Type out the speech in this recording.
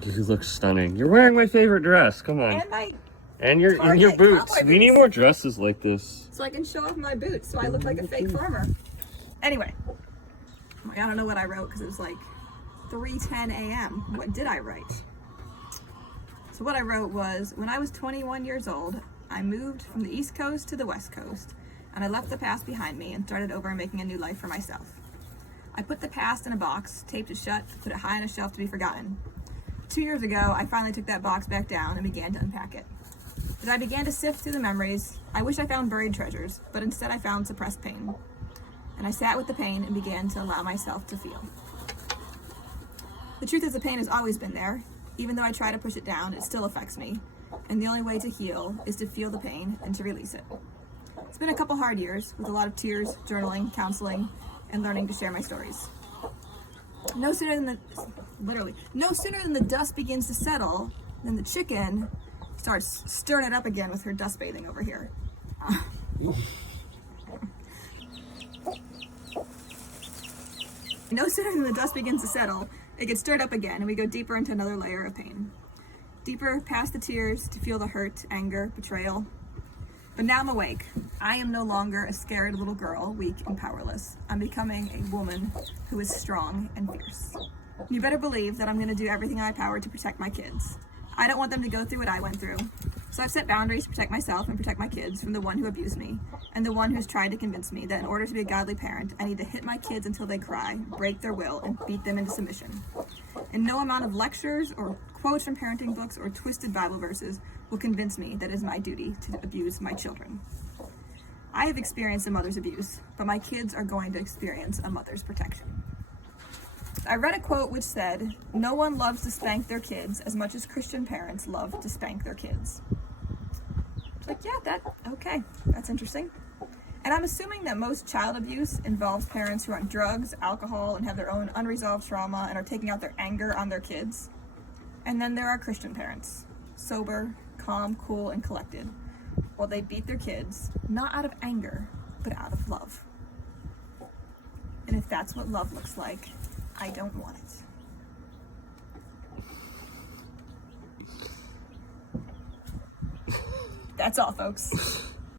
You look stunning. You're wearing my favorite dress. Come on. And your boots. We need more dresses like this. So I can show off my boots so I look like a fake farmer. Anyway, I don't know what I wrote because it was like 3:10 a.m. What did I write? So what I wrote was, when I was 21 years old, I moved from the East Coast to the West Coast, and I left the past behind me and started over making a new life for myself. I put the past in a box, taped it shut, put it high on a shelf to be forgotten. 2 years ago, I finally took that box back down and began to unpack it. As I began to sift through the memories, I wish I found buried treasures, but instead I found suppressed pain. And I sat with the pain and began to allow myself to feel. The truth is, the pain has always been there. Even though I try to push it down, it still affects me. And the only way to heal is to feel the pain and to release it. It's been a couple hard years with a lot of tears, journaling, counseling, and learning to share my stories. No sooner than the dust begins to settle, than the chicken starts stirring it up again with her dust bathing over here. No sooner than the dust begins to settle, it gets stirred up again, and we go deeper into another layer of pain. Deeper past the tears to feel the hurt, anger, betrayal. But now I'm awake. I am no longer a scared little girl, weak and powerless. I'm becoming a woman who is strong and fierce. You better believe that I'm going to do everything in my power to protect my kids. I don't want them to go through what I went through. So I've set boundaries to protect myself and protect my kids from the one who abused me, and the one who's tried to convince me that in order to be a godly parent, I need to hit my kids until they cry, break their will, and beat them into submission. And no amount of lectures or quotes from parenting books or twisted Bible verses will convince me that it is my duty to abuse my children. I have experienced a mother's abuse, but my kids are going to experience a mother's protection. I read a quote which said, "No one loves to spank their kids as much as Christian parents love to spank their kids." It's like, yeah, okay, that's interesting. And I'm assuming that most child abuse involves parents who are on drugs, alcohol, and have their own unresolved trauma and are taking out their anger on their kids. And then there are Christian parents, sober, calm, cool, and collected, while they beat their kids, not out of anger, but out of love. And if that's what love looks like, I don't want it. That's all, folks.